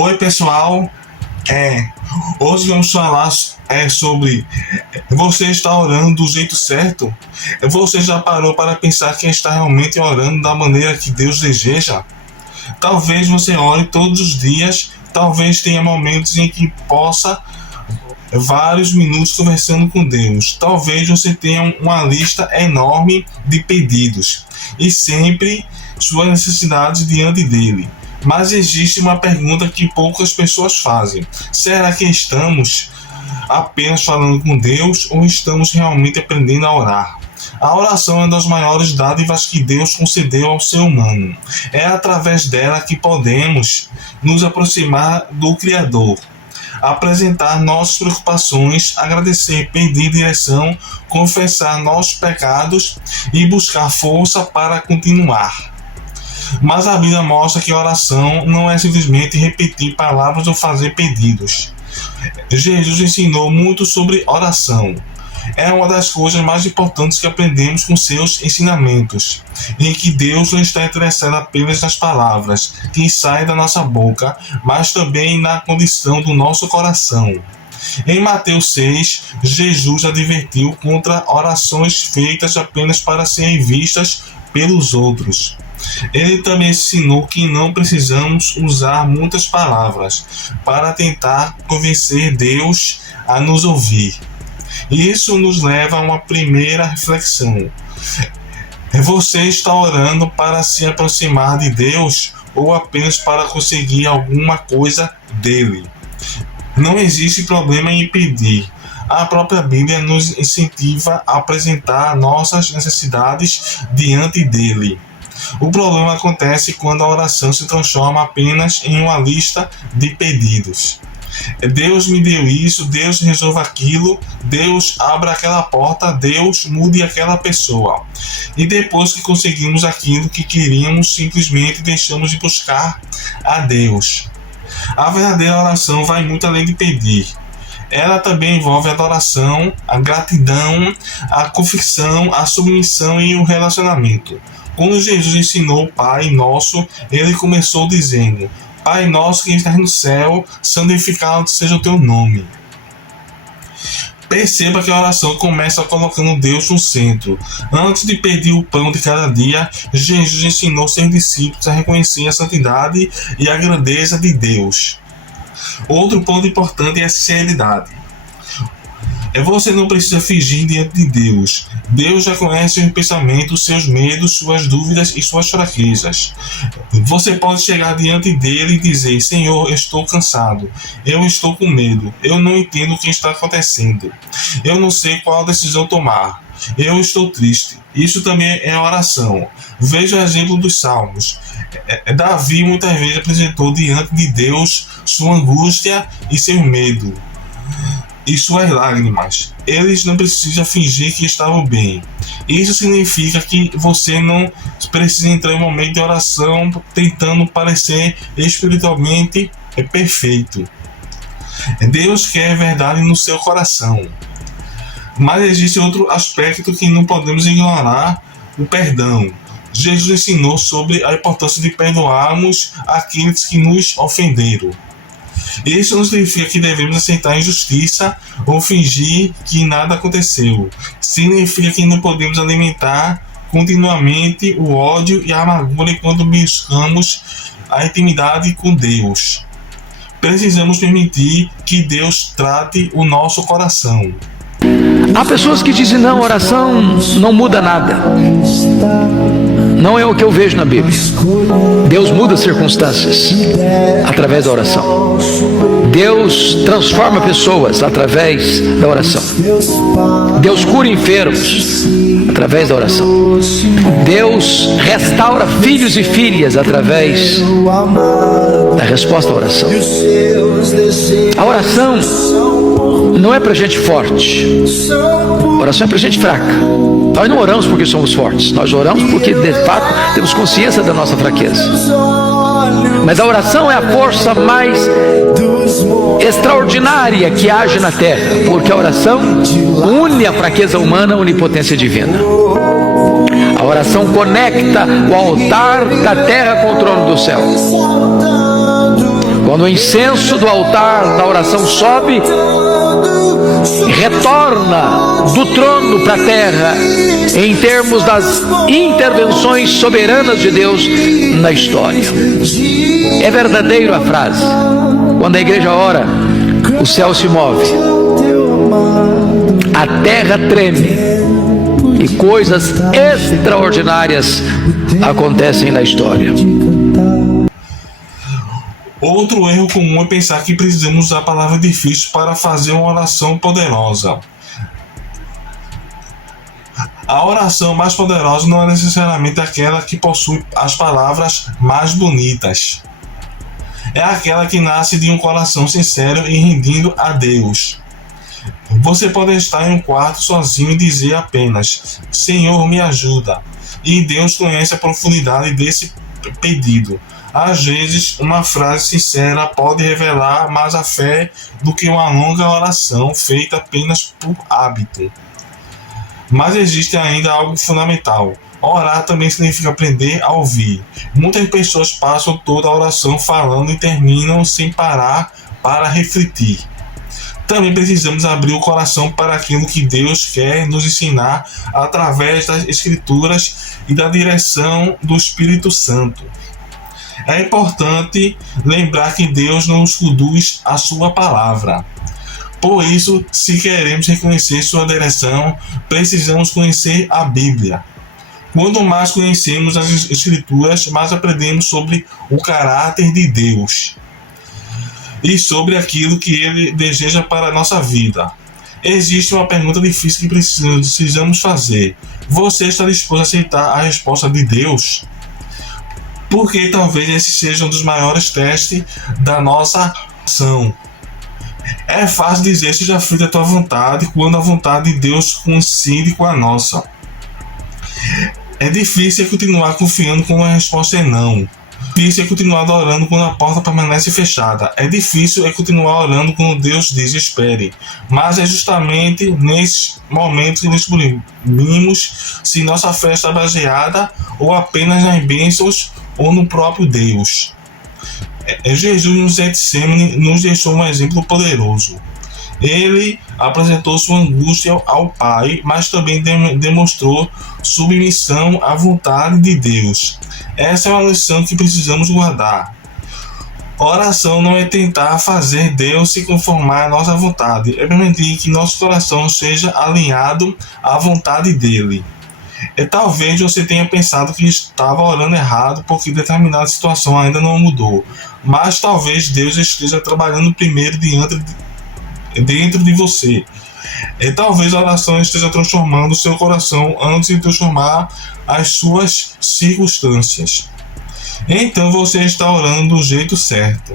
Oi, pessoal. Hoje vamos falar sobre você está orando do jeito certo? Você já parou para pensar que está realmente orando da maneira que Deus deseja? Talvez você ore todos os dias, talvez tenha momentos em que possa vários minutos conversando com Deus. Talvez você tenha uma lista enorme de pedidos e sempre suas necessidades diante dele. Mas existe uma pergunta que poucas pessoas fazem: será que estamos apenas falando com Deus ou estamos realmente aprendendo a orar? A oração é uma das maiores dádivas que Deus concedeu ao ser humano. É através dela que podemos nos aproximar do Criador, apresentar nossas preocupações, agradecer, pedir direção, confessar nossos pecados e buscar força para continuar. Mas a Bíblia mostra que a oração não é simplesmente repetir palavras ou fazer pedidos. Jesus ensinou muito sobre oração. É uma das coisas mais importantes que aprendemos com seus ensinamentos, em que Deus não está interessado apenas nas palavras que saem da nossa boca, mas também na condição do nosso coração. Em Mateus 6, Jesus advertiu contra orações feitas apenas para serem vistas pelos outros. Ele também ensinou que não precisamos usar muitas palavras para tentar convencer Deus a nos ouvir. Isso nos leva a uma primeira reflexão. Você está orando para se aproximar de Deus ou apenas para conseguir alguma coisa dele? Não existe problema em pedir. A própria Bíblia nos incentiva a apresentar nossas necessidades diante dele. O problema acontece quando a oração se transforma apenas em uma lista de pedidos. Deus me deu isso, Deus resolva aquilo, Deus abra aquela porta, Deus mude aquela pessoa. E depois que conseguimos aquilo que queríamos, simplesmente deixamos de buscar a Deus. A verdadeira oração vai muito além de pedir. Ela também envolve a adoração, a gratidão, a confissão, a submissão e o relacionamento. Quando Jesus ensinou o Pai Nosso, ele começou dizendo: Pai nosso que estás no céu, santificado seja o teu nome. Perceba que a oração começa colocando Deus no centro. Antes de pedir o pão de cada dia, Jesus ensinou seus discípulos a reconhecer a santidade e a grandeza de Deus. Outro ponto importante é a sinceridade. Você não precisa fingir diante de Deus. Deus já conhece seus pensamentos, seus medos, suas dúvidas e suas fraquezas. Você pode chegar diante dele e dizer: Senhor, eu estou cansado, eu estou com medo, eu não entendo o que está acontecendo, eu não sei qual decisão tomar, eu estou triste. Isso também é oração. Veja o exemplo dos Salmos. Davi muitas vezes apresentou diante de Deus sua angústia e seu medo e suas lágrimas. Eles não precisam fingir que estavam bem. Isso significa que você não precisa entrar em um momento de oração tentando parecer espiritualmente perfeito. Deus quer verdade no seu coração. Mas existe outro aspecto que não podemos ignorar: o perdão. Jesus ensinou sobre a importância de perdoarmos aqueles que nos ofenderam. Isso não significa que devemos aceitar a injustiça ou fingir que nada aconteceu. Significa que não podemos alimentar continuamente o ódio e a amargura enquanto buscamos a intimidade com Deus. Precisamos permitir que Deus trate o nosso coração. Há pessoas que dizem: não, oração não muda nada. Não é o que eu vejo na Bíblia. Deus muda as circunstâncias através da oração. Deus transforma pessoas através da oração. Deus cura enfermos através da oração. Deus restaura filhos e filhas através da resposta à oração. A oração não é para gente forte. A oração é para gente fraca. Nós não oramos porque somos fortes. Nós oramos porque de fato temos consciência da nossa fraqueza. Mas a oração é a força mais extraordinária que age na terra, porque a oração une a fraqueza humana à onipotência divina. A oração conecta o altar da terra com o trono do céu. Quando o incenso do altar da oração sobe, retorna do trono para a terra em termos das intervenções soberanas de Deus na história. É verdadeiro a frase: quando a igreja ora, o céu se move, a terra treme e coisas extraordinárias acontecem na história. Outro erro comum é pensar que precisamos usar palavras difíceis para fazer uma oração poderosa. A oração mais poderosa não é necessariamente aquela que possui as palavras mais bonitas. É aquela que nasce de um coração sincero e rendido a Deus. Você pode estar em um quarto sozinho e dizer apenas: Senhor, me ajuda. E Deus conhece a profundidade desse pedido. Às vezes, uma frase sincera pode revelar mais a fé do que uma longa oração feita apenas por hábito. Mas existe ainda algo fundamental. Orar também significa aprender a ouvir. Muitas pessoas passam toda a oração falando e terminam sem parar para refletir. Também precisamos abrir o coração para aquilo que Deus quer nos ensinar através das Escrituras e da direção do Espírito Santo. É importante lembrar que Deus nos conduz a sua palavra. Por isso, se queremos reconhecer sua direção, precisamos conhecer a Bíblia. Quanto mais conhecemos as Escrituras, mais aprendemos sobre o caráter de Deus e sobre aquilo que Ele deseja para a nossa vida. Existe uma pergunta difícil que precisamos fazer. Você está disposto a aceitar a resposta de Deus? Porque talvez esse seja um dos maiores testes da nossa ação. É fácil dizer: seja feita a tua vontade, quando a vontade de Deus coincide com a nossa. É difícil continuar confiando quando a resposta é não. É difícil continuar orando quando a porta permanece fechada. É difícil continuar orando quando Deus diz: espere. Mas é justamente nesses momentos que descobrimos se nossa fé está baseada ou apenas nas bênçãos ou no próprio Deus. Jesus no Getsemane nos deixou um exemplo poderoso. Ele apresentou sua angústia ao Pai, mas também demonstrou submissão à vontade de Deus. Essa é uma lição que precisamos guardar. Oração não é tentar fazer Deus se conformar à nossa vontade, é permitir que nosso coração seja alinhado à vontade dele. Talvez você tenha pensado que estava orando errado porque determinada situação ainda não mudou, mas talvez Deus esteja trabalhando primeiro dentro de você. Talvez a oração esteja transformando o seu coração antes de transformar as suas circunstâncias. Então você está orando do jeito certo.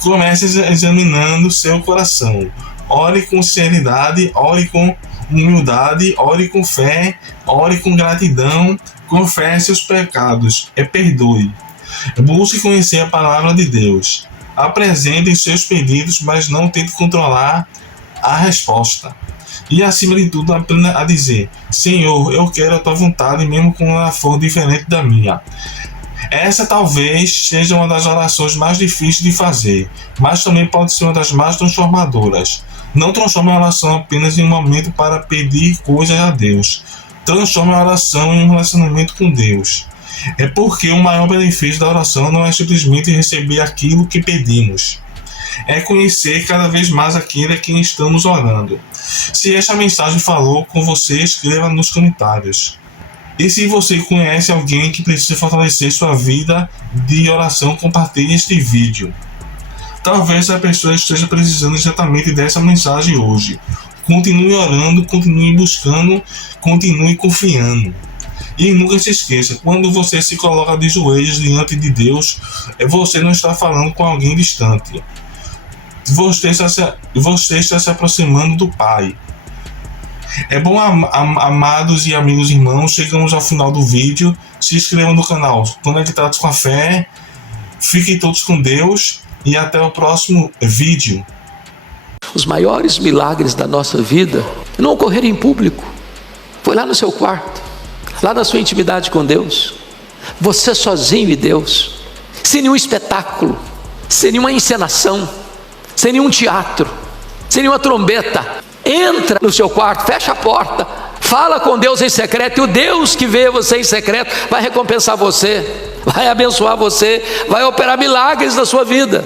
Comece examinando seu coração. Ore com sinceridade, ore com humildade, ore com fé, ore com gratidão, confesse os pecados, perdoe. Busque conhecer a palavra de Deus. Apresente seus pedidos, mas não tente controlar a resposta. E acima de tudo, aprenda a dizer: Senhor, eu quero a tua vontade, mesmo quando ela for diferente da minha. Essa talvez seja uma das orações mais difíceis de fazer, mas também pode ser uma das mais transformadoras. Não transforme a oração apenas em um momento para pedir coisas a Deus. Transforme a oração em um relacionamento com Deus. É porque o maior benefício da oração não é simplesmente receber aquilo que pedimos. É conhecer cada vez mais aquele a quem estamos orando. Se esta mensagem falou com você, escreva nos comentários. E se você conhece alguém que precisa fortalecer sua vida de oração, compartilhe este vídeo. Talvez a pessoa esteja precisando exatamente dessa mensagem hoje. Continue orando, continue buscando, continue confiando. E nunca se esqueça, quando você se coloca de joelhos diante de Deus, você não está falando com alguém distante. Você está se aproximando do Pai. É bom, amados e amigos irmãos, chegamos ao final do vídeo. Se inscrevam no canal Conectados com a Fé. Fiquem todos com Deus e até o próximo vídeo. Os maiores milagres da nossa vida não ocorreram em público. Foi lá no seu quarto, lá na sua intimidade com Deus. Você sozinho e Deus, sem nenhum espetáculo, sem nenhuma encenação, sem nenhum teatro, sem nenhuma trombeta. Entra no seu quarto, fecha a porta, fala com Deus em secreto, e o Deus que vê você em secreto vai recompensar você, vai abençoar você, vai operar milagres na sua vida.